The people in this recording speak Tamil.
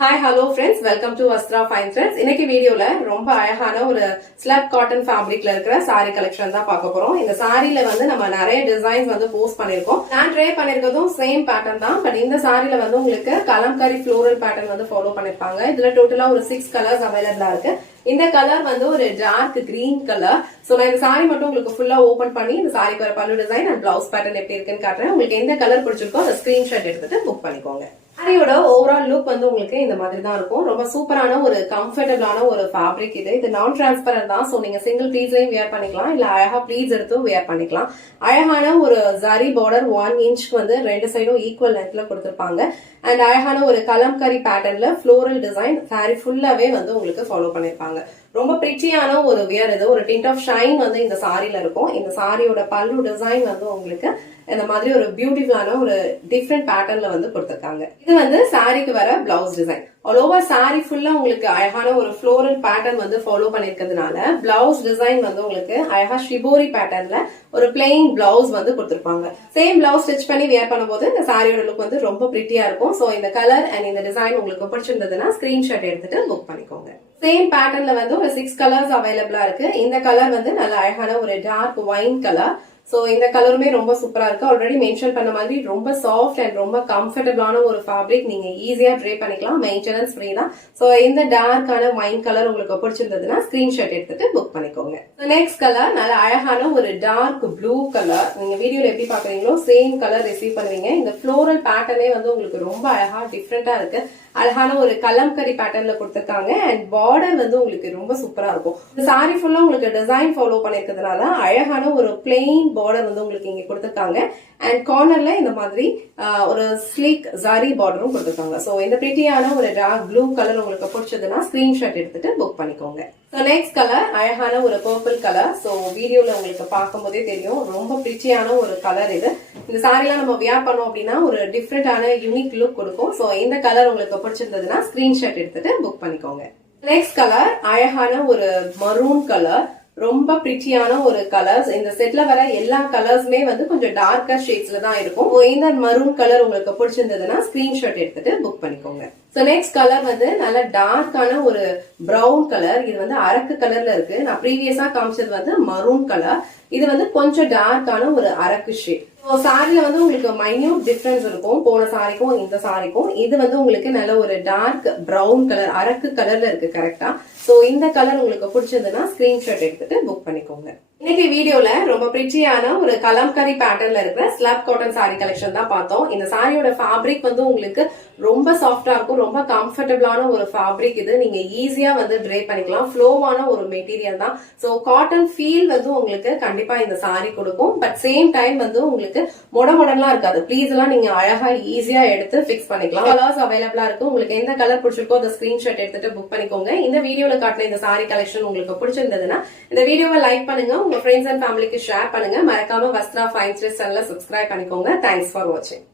Hi hello friends, welcome to Vastra fine threads. இன்னைக்கு வீடியோல ரொம்ப அழகான ஒரு ஸ்லப் காட்டன் ஃபேப்ரிக்ல இருக்கிற சாரி கலெக்ஷன் தான் பார்க்க போறோம். இந்த சாரில வந்து நம்ம நிறைய டிசைன்ஸ் வந்து போஸ்ட் பண்ணிருக்கோம். நான் ட்ரை பண்ணிருக்கதும் சேம் பேட்டர்ன் தான், பட் இந்த சாரில வந்து உங்களுக்கு கலம்காரி ஃப்ளோரல் பேட்டர்ன் வந்து ஃபாலோ பண்ணிருப்பாங்க. இதுல டோட்டலா ஒரு 6 கலர்ஸ் அவைலபிளா இருக்கு. இந்த கலர் வந்து ஒரு டார்க் கிரீன் கலர். சோ நான் இந்த சாரி மட்டும் உங்களுக்கு ஃபுல்லா ஓபன் பண்ணி இந்த சாரிக்கு வர பல்லு டிசைன் அண்ட் பிளவுஸ் பேட்டர்ன் எப்படி இருக்குன்னு காட்டுறேன். உங்களுக்கு எந்த கலர் பிடிச்சிருக்கோ அந்த ஸ்கிரீன்ஷாட் எடுத்துட்டு புக் பண்ணிக்கோங்க. சாரியோட ஓவரால் லுக் வந்து உங்களுக்கு இந்த மாதிரி தான் இருக்கும். ரொம்ப சூப்பரான ஒரு கம்ஃபர்டபிளான ஒரு ஃபேப்ரிக் இது நான் டிரான்ஸ்பரண்ட் தான். சோ நீங்க சிங்கிள் ப்ளீட்ஸ்லயும் வியர் பண்ணிக்கலாம், இல்ல அழகா ப்ளீட்ஸ் எடுத்து வியர் பண்ணிக்கலாம். அழகான ஒரு ஜரி பார்டர் 1 இன்ச்க்கு வந்து ரெண்டு சைடும் ஈக்குவல் லென்த்ல கொடுத்திருப்பாங்க. அண்ட் அழகான ஒரு கலம்கரி பேட்டர்ன்ல ஃப்ளோரல் டிசைன் சாரி ஃபுல்லாவே வந்து உங்களுக்கு ஃபாலோ பண்ணிருப்பாங்க. ரொம்ப பிரிட்டியான ஒரு வியர் இது. ஒரு டிண்ட் ஆஃப் ஷைன் வந்து இந்த சாரில இருக்கும். இந்த சாரியோட பல்லு டிசைன் வந்து உங்களுக்கு இந்த மாதிரி ஒரு பியூட்டிஃபுல்லான ஒரு டிஃப்ரெண்ட் பேட்டர்ன்ல வந்து கொடுத்திருக்காங்க. இது வந்து சாரிக்கு வர blouse design. All over sorry ஃபுல்லா உங்களுக்கு அழகான ஒரு ஃப்ளோரல் பேட்டர்ன் வந்து ஃபாலோ பண்ணிருக்கிறதுனால பிளவுஸ் டிசைன் வந்து உங்களுக்கு அழகா ஷிபோரி பேட்டர்ன்ல ஒரு பிளெயின் பிளவுஸ் வந்து கொடுத்திருப்பாங்க. சேம் பிளவுஸ் ஸ்டிச் பண்ணி வியர் பண்ணும்போது இந்த சாரியோட லுக் வந்து ரொம்ப பிரிட்டியா இருக்கும். சோ இந்த கலர் அண்ட் இந்த டிசைன் உங்களுக்கு பிடிச்சிருந்ததுன்னா ஸ்கிரீன்ஷாட் எடுத்துட்டு புக் பண்ணிக்கோங்க. சேம் பேட்டர்ன்ல வந்து ஒரு 6 கலர்ஸ் அவைலபிளா இருக்கு. இந்த கலர் வந்து நல்ல அழகான ஒரு டார்க் ஒயின் கலர். சோ இந்த கலருமே ரொம்ப சூப்பரா இருக்கு. ஆல்ரெடி மென்ஷன் பண்ண மாதிரி ரொம்ப சாஃப்ட் அண்ட் ரொம்ப கம்ஃபர்டபிளான ஒரு ஃபேப்ரிக். நீங்க ஈஸியா ட்ரை பண்ணிக்கலாம், மெயின்டெனன்ஸ் ஃப்ரீ தான். சோ இந்த டார்க்கான ஒயின் கலர் உங்களுக்கு பிடிச்சிருந்ததுன்னா ஸ்கிரீன்ஷாட் எடுத்துட்டு புக் பண்ணிக்கோங்க. நெக்ஸ்ட் கலர் நல்ல அழகான ஒரு டார்க் ப்ளூ கலர். நீங்க வீடியோல எப்படி பாக்குறீங்களோ சேம் கலர் ரிசீவ் பண்ணுவீங்க. இந்த ஃப்ளோரல் பேட்டர்னே வந்து உங்களுக்கு ரொம்ப அழகா டிஃப்ரெண்டா இருக்கு. அழகான ஒரு கலம்கரி பேட்டர்ன்ல கொடுத்திருக்காங்க. அண்ட் பார்டர் வந்து உங்களுக்கு ரொம்ப சூப்பரா இருக்கும். இந்த சாரி ஃபுல்லா உங்களுக்கு டிசைன் ஃபாலோ பண்ணிருக்கிறதுனால அழகான ஒரு பிளெயின் பார்டர் வந்து உங்களுக்கு இங்க கொடுத்திருக்காங்க. அண்ட் கார்னர்ல இந்த மாதிரி ஒரு ஸ்லீக் ஜரி பார்டரும் கொடுத்திருக்காங்க. சோ இந்த பிரிட்டியான ஒரு டார்க் ப்ளூ கலர் உங்களுக்கு பிடிச்சதுன்னா ஸ்கிரீன்ஷாட் எடுத்துட்டு புக் பண்ணிக்கோங்க. சோ நெக்ஸ்ட் கலர் அழகான ஒரு பர்பிள் கலர். சோ வீடியோல உங்களுக்கு பார்க்கும் போதே தெரியும் ரொம்ப பிரிட்டியான ஒரு கலர் இது. இந்த சாரிலாம் நம்ம வியர் பண்ணோம் அப்படின்னா ஒரு டிஃப்ரெண்டான யூனிக் லுக் கொடுக்கும். சோ இந்த கலர் உங்களுக்கு பிடிச்சிருந்ததுன்னா ஸ்கிரீன்ஷாட் எடுத்துட்டு புக் பண்ணிக்கோங்க. நெக்ஸ்ட் கலர் அழகான ஒரு மரூன் கலர். ரொம்ப பிரிட்டியான ஒரு கலர்ஸ். இந்த செட்ல வர எல்லா கலர்ஸுமே வந்து கொஞ்சம் டார்க்கர் ஷேட்ஸ்ல தான் இருக்கும். இந்த மரூன் கலர் உங்களுக்கு பிடிச்சிருந்ததுன்னா ஸ்கிரீன்ஷாட் எடுத்துட்டு புக் பண்ணிக்கோங்க. சோ நெக்ஸ்ட் கலர் வந்து நல்ல டார்க்கான ஒரு பிரவுன் கலர். இது வந்து அரக்கு கலர்ல இருக்கு. நான் ப்ரீவியஸா காமிச்சது வந்து மரூன் கலர். இது வந்து கொஞ்சம் டார்க்கான ஒரு அரக்கு ஷேட். சாரில வந்து உங்களுக்கு மைன்யூட் டிஃபரன்ஸ் இருக்கும் போன சாரிக்கும் இந்த சாரிக்கும். இது வந்து உங்களுக்கு நல்ல ஒரு டார்க் பிரவுன் கலர் அரக்கு கலர்ல இருக்கு கரெக்டா. சோ இந்த கலர் உங்களுக்கு பிடிச்சதுன்னா ஸ்கிரீன்ஷாட் எடுத்துட்டு புக் பண்ணிக்கோங்க. இன்னைக்கு வீடியோல ரொம்ப பிரிட்டியான ஒரு கலம்கரி பேட்டர்ன்ல இருக்கிற ஸ்லப் காட்டன் சாரி கலெக்ஷன் தான் பார்த்தோம். இந்த சாரியோட ஃபேப்ரிக் வந்து உங்களுக்கு ரொம்ப சாஃப்டா இருக்கும். ரொம்ப கம்ஃபர்டபிளான ஒரு ஃபேப்ரிக் இது. நீங்க ஈஸியா வந்து ட்ரை பண்ணிக்கலாம். ஃப்ளோவான ஒரு மெட்டீரியல் தான். சோ காட்டன் ஃபீல் வந்து உங்களுக்கு கண்டிப்பா இந்த சாரி கொடுக்கும். பட் சேம் டைம் வந்து உங்களுக்கு மொடலாம் இருக்காது. ப்ளீஸ் எல்லாம் நீங்க அழகா ஈஸியா எடுத்து பிக்ஸ் பண்ணிக்கலாம். கலர்ஸ் அவைலபிளா இருக்கு. உங்களுக்கு எந்த கலர் பிடிச்சிருக்கோ அந்த ஸ்கிரீன்ஷாட் எடுத்துட்டு புக் பண்ணிக்கோங்க. இந்த வீடியோல காட்டின இந்த சாரி கலெக்ஷன் உங்களுக்கு பிடிச்சிருந்ததுன்னா இந்த வீடியோவை லைக் பண்ணுங்க, உங்க ஃப்ரெண்ட்ஸ் அண்ட் ஃபேமிலிக்கு ஷேர் பண்ணுங்க. மறக்காம வஸ்த்ரா ஃபைன் த்ரெட்ஸ் சேனலை சப்ஸ்கிரைப் பண்ணிக்கோங்க. தேங்க்ஸ் ஃபார் வாட்சிங்.